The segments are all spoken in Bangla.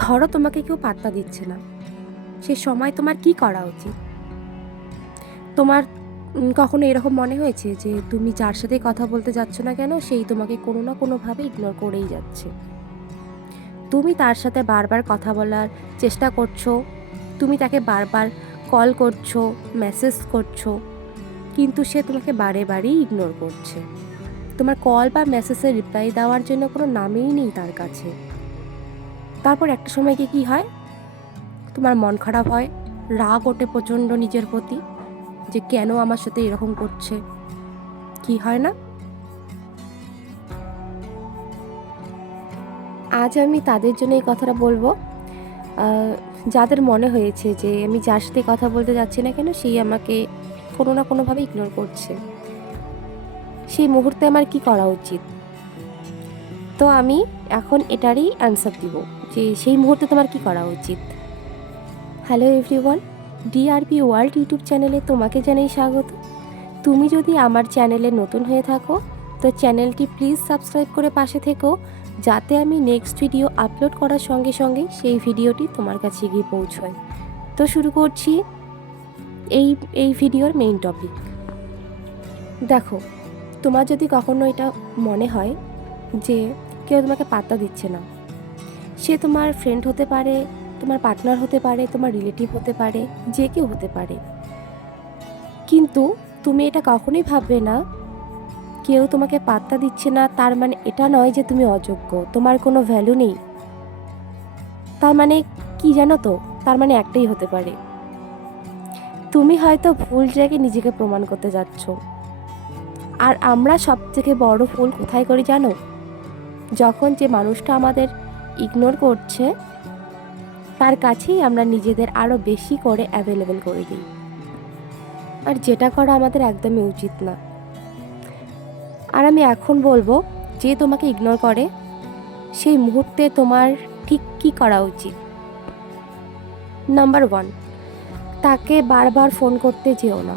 ধরো তোমাকে কেউ পাত্তা দিচ্ছে না, সে সময় তোমার কি করা উচিত? তোমার কখনো এরকম মনে হয়েছে যে তুমি যার সাথে কথা বলতে যাচ্ছ না কেন, সেই তোমাকে কোনো না কোনোভাবে ইগনোর করেই যাচ্ছে? তুমি তার সাথে বারবার কথা বলার চেষ্টা করছো, তুমি তাকে বারবার কল করছো, মেসেজ করছো, কিন্তু সে তোমাকে বারে বারেই ইগনোর করছে। তোমার কল বা মেসেজের রিপ্লাই দেওয়ার জন্য কোনো নামেই নেই তার কাছে। তারপর একটা সময় গিয়ে কী হয়? তোমার মন খারাপ হয়, রাগ ওঠে প্রচণ্ড নিজের প্রতি, যে কেন আমার সাথে এরকম করছে। কি হয় না? আজ আমি তাদের জন্য এই কথাটা বলবো, যাদের মনে হয়েছে যে আমি যার সাথে কথা বলতে যাচ্ছি না কেন, সেই আমাকে কোনো না কোনোভাবে ইগনোর করছে। সেই মুহূর্তে আমার কি করা উচিত? তো আমি এখন এটারই অ্যান্সার দিব যে সেই মুহূর্তে তোমার কি করা উচিত। Hello everyone, DRP world YouTube চ্যানেলে তোমাকে জানাই স্বাগত। তুমি যদি আমার চ্যানেলে নতুন হয়ে থাকো তো চ্যানেলটি প্লিজ সাবস্ক্রাইব করে পাশে থেকো, যাতে আমি নেক্সট ভিডিও আপলোড করার সঙ্গে সঙ্গে সেই ভিডিওটি তোমার কাছে গিয়ে পৌঁছয়। তো শুরু করছি এই ভিডিওর মেইন টপিক। দেখো, তোমার যদি কখনো এটা মনে হয় যে কেউ তোমাকে পাত্তা দিচ্ছে না, সে তোমার ফ্রেন্ড হতে পারে, তোমার পার্টনার হতে পারে, তোমার রিলেটিভ হতে পারে, যে কেউ হতে পারে, কিন্তু তুমি এটা কখনোই ভাববে না কেউ তোমাকে পাত্তা দিচ্ছে না তার মানে এটা নয় যে তুমি অযোগ্য, তোমার কোনো ভ্যালু নেই। তার মানে কি জানো তো? তার মানে একটাই হতে পারে, তুমি হয়তো ভুল জায়গায় নিজেকে প্রমাণ করতে যাচ্ছ। আর আমরা সবথেকে বড় ভুল কোথায় করি জানো? যখন যে মানুষটা আমাদের ইগনোর করছে তার কাছেই আমরা নিজেদের আরও বেশি করে অ্যাভেলেবেল করে দিই, আর যেটা করা আমাদের একদমই উচিত না। আর আমি এখন বলবো, যে তোমাকে ইগনোর করে সেই মুহূর্তে তোমার ঠিক কী করা উচিত। নাম্বার 1, তাকে বারবার ফোন করতে যেও না,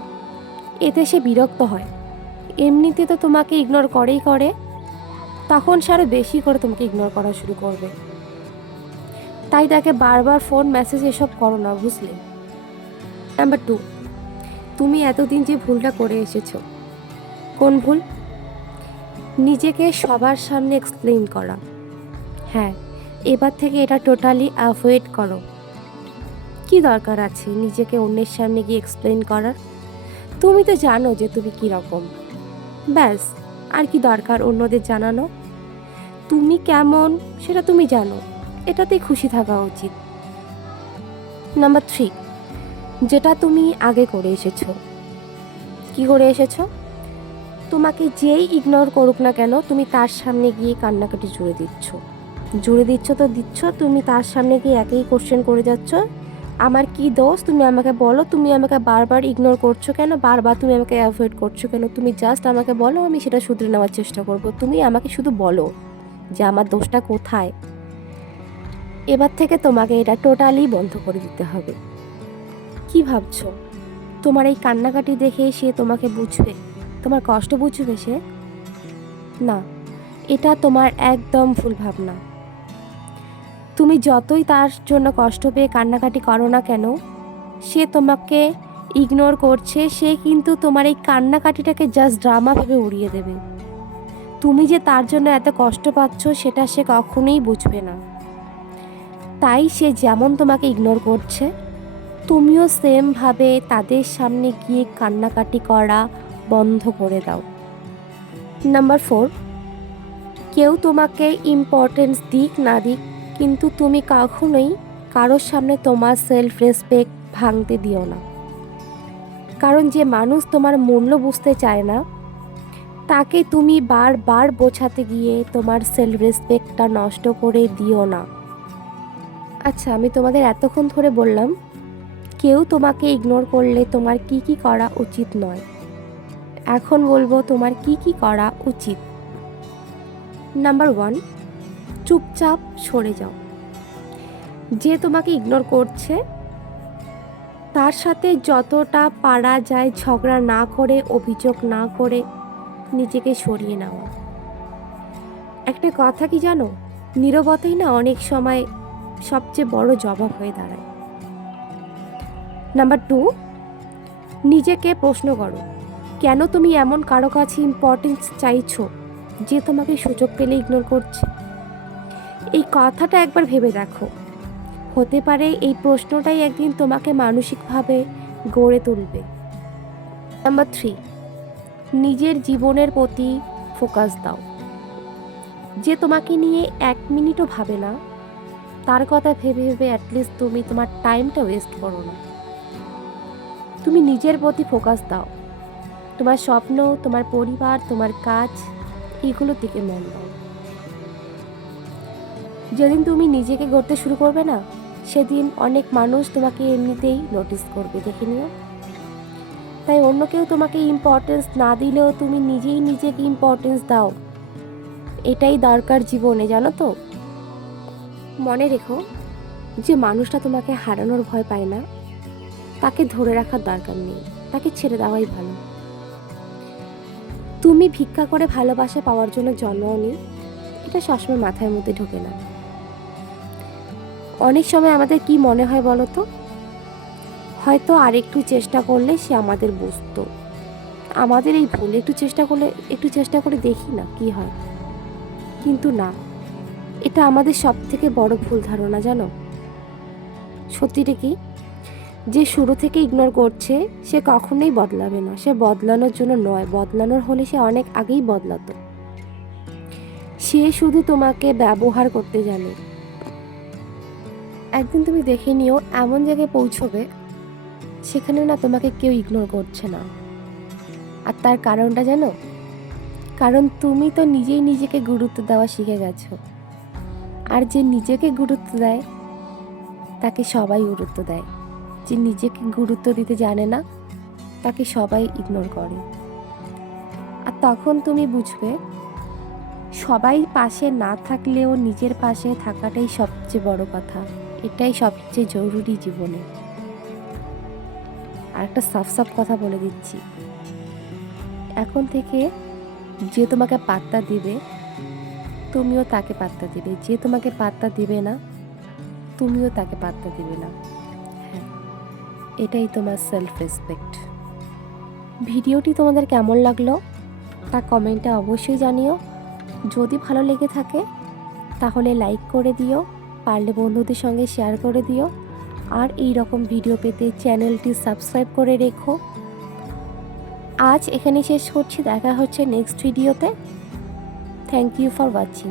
এতে সে বিরক্ত হয়। এমনিতে তো তোমাকে ইগনোর করেই করে, তখন সে আরও বেশি করে তোমাকে ইগনোর করা শুরু করবে। তাই তাকে বারবার ফোন মেসেজ এসব করো না, বুঝলে? নাম্বার 2, তুমি এতদিন যে ভুলটা করে এসেছো, কোন ভুল? নিজেকে সবার সামনে এক্সপ্লেইন করা। হ্যাঁ, এবার থেকে এটা টোটালি অ্যাভয়েড করো। কি দরকার আছে নিজেকে অন্যের সামনে গিয়ে এক্সপ্লেইন করার? তুমি তো জানো যে তুমি কী রকম, ব্যাস। আর কি দরকার অন্যদের জানানো? তুমি কেমন সেটা তুমি জানো, এটাতেই খুশি থাকা উচিত। নাম্বার 3, যেটা তুমি আগে করে এসেছো। কি করে এসেছো? তোমাকে যেই ইগনোর করুক না কেন, তুমি তার সামনে গিয়ে কান্নাকাটি জুড়ে দিচ্ছ তো দিচ্ছ, তুমি তার সামনে গিয়ে একই কোশ্চেন করে যাচ্ছ, আমার কি দোষ? তুমি আমাকে বলো, তুমি আমাকে বারবার ইগনোর করছো কেন, বারবার তুমি আমাকে অ্যাভয়েড করছো কেন? তুমি জাস্ট আমাকে বলো, আমি সেটা শুধরে নেওয়ার চেষ্টা করব। তুমি আমাকে শুধু বলো যে আমার দোষটা কোথায়। এবার থেকে তোমাকে এটা টোটালি বন্ধ করে দিতে হবে। কি ভাবছো তোমার এই কান্নাকাটি দেখে সে তোমাকে বুঝবে, তোমার কষ্ট বুঝবে সে? না, এটা তোমার একদম ভুল ভাবনা। তুমি যতই তার জন্য কষ্ট পেয়ে কান্নাকাটি করো না কেন, সে তোমাকে ইগনোর করছে, সে কিন্তু তোমার এই কান্নাকাটিটাকে জাস্ট ড্রামা ভেবে উড়িয়ে দেবে। তুমি যে তার জন্য এত কষ্ট পাচ্ছ সেটা সে কখনোই বুঝবে না। তাই সে যেমন তোমাকে ইগনোর করছে, তুমিও সেমভাবে তাদের সামনে গিয়ে কান্নাকাটি করা বন্ধ করে দাও। নাম্বার 4, কেউ তোমাকে ইম্পর্টেন্স দিক না দিক, কিন্তু তুমি কখনোই কারোর সামনে তোমার সেলফ রেসপেক্ট ভাঙতে দিও না। কারণ যে মানুষ তোমার মূল্য বুঝতে চায় না, তাকে তুমি বারবার বোঝাতে গিয়ে তোমার সেলফ রেসপেক্টটা নষ্ট করে দিও না। আচ্ছা, আমি তোমাদের এতক্ষণ ধরে বললাম কেউ তোমাকে ইগনোর করলে তোমার কি কি করা উচিত নয়। এখন বলবো তোমার কি কি করা উচিত। নাম্বার 1, চুপচাপ সরে যাও। যে তোমাকে ইগনোর করছে তার সাথে যতটা পারা যায় ঝগড়া না করে, অভিযোগ না করে নিজেকে সরিয়ে নেওয়া। একটা কথা কি জানো, নীরবতাই না অনেক সময় সবচেয়ে বড় জবাব হয়ে দাঁড়ায়। নাম্বার 2, নিজেকে প্রশ্ন করো, কেন তুমি এমন কারো কাছে ইম্পর্টেন্স চাইছো যে তোমাকে সুযোগ পেলে ইগনোর করছে? এই কথাটা একবার ভেবে দেখো। হতে পারে এই প্রশ্নটাই একদিন তোমাকে মানসিকভাবে গড়ে তুলবে। নাম্বার 3, নিজের জীবনের প্রতি ফোকাস দাও। যে তোমাকে নিয়ে 1 মিনিটও ভাবে না, তার কথা ভেবে ভেবে অ্যাটলিস্ট তুমি তোমার টাইমটা ওয়েস্ট করো না। তুমি নিজের প্রতি ফোকাস দাও। তোমার স্বপ্ন, তোমার পরিবার, তোমার কাজ, এগুলোর দিকে মন দাও। যেদিন তুমি নিজেকে গড়তে শুরু করবে না, সেদিন অনেক মানুষ তোমাকে এমনিতেই নোটিস করবে, দেখে নিও। তাই অন্য কেউ তোমাকে ইম্পর্টেন্স না দিলেও তুমি নিজেই নিজেকে ইম্পর্টেন্স দাও। এটাই দরকার জীবনে, জানো তো। মনে রেখো, যে মানুষটা তোমাকে হারানোর ভয় পায় না, তাকে ধরে রাখার দরকার নেই, তাকে ছেড়ে দেওয়াই ভালো। তুমি ভিক্ষা করে ভালোবাসা পাওয়ার জন্য জন্মনি, এটা সবসময় মাথার মধ্যে ঢোকে না। অনেক সময় আমাদের কি মনে হয় বলো তো, হয়তো আরেকটু চেষ্টা করলে সে আমাদের বুঝতো। আমাদের এই ভুল, একটু চেষ্টা করে দেখি না কি হয়। কিন্তু না, এটা আমাদের সব থেকে বড় ভুল ধারণা, জানো। সত্যিটা কি, যে শুরু থেকে ইগনোর করছে সে কখনোই বদলাবে না। সে বদলানোর জন্য নয়, বদলানোর হলে সে অনেক আগেই বদলাতো। সে শুধু তোমাকে ব্যবহার করতে জানে। একদিন তুমি দেখে নিও, এমন জায়গায় পৌঁছবে সেখানে না তোমাকে কেউ ইগনোর করছে না। আর তার কারণটা জানো? কারণ তুমি তো নিজেই নিজেকে গুরুত্ব দেওয়া শিখে গেছো। আর যে নিজেকে গুরুত্ব দেয় তাকে সবাই গুরুত্ব দেয়। যে নিজেকে গুরুত্ব দিতে জানে না, তাকে সবাই ইগনোর করে। আর তখন তুমি বুঝবে, সবাই পাশে না থাকলেও নিজের পাশে থাকাটাই সবচেয়ে বড় কথা। এটাই সবচেয়ে জরুরি জীবনে। আর একটা সাফ কথা বলে দিচ্ছি, এখন থেকে যে তোমাকে পাত্তা দিবে, তুমিও তাকে পাত্তা দিবে। যে তোমাকে পাত্তা দিবে না, তুমিও তাকে পাত্তা দিবে না। হ্যাঁ, এটাই তোমার সেলফ রেসপেক্ট। ভিডিওটি তোমাদের কেমন লাগলো তা কমেন্টে অবশ্যই জানিও। যদি ভালো লেগে থাকে তাহলে লাইক করে দিও, পারলে বন্ধুদের সঙ্গে শেয়ার করে দিও। আর এই রকম ভিডিও পেতে চ্যানেলটি সাবস্ক্রাইব করে রেখো। আজ এখানে শেষ করছি, দেখা হচ্ছে নেক্সট ভিডিওতে। Thank you for watching.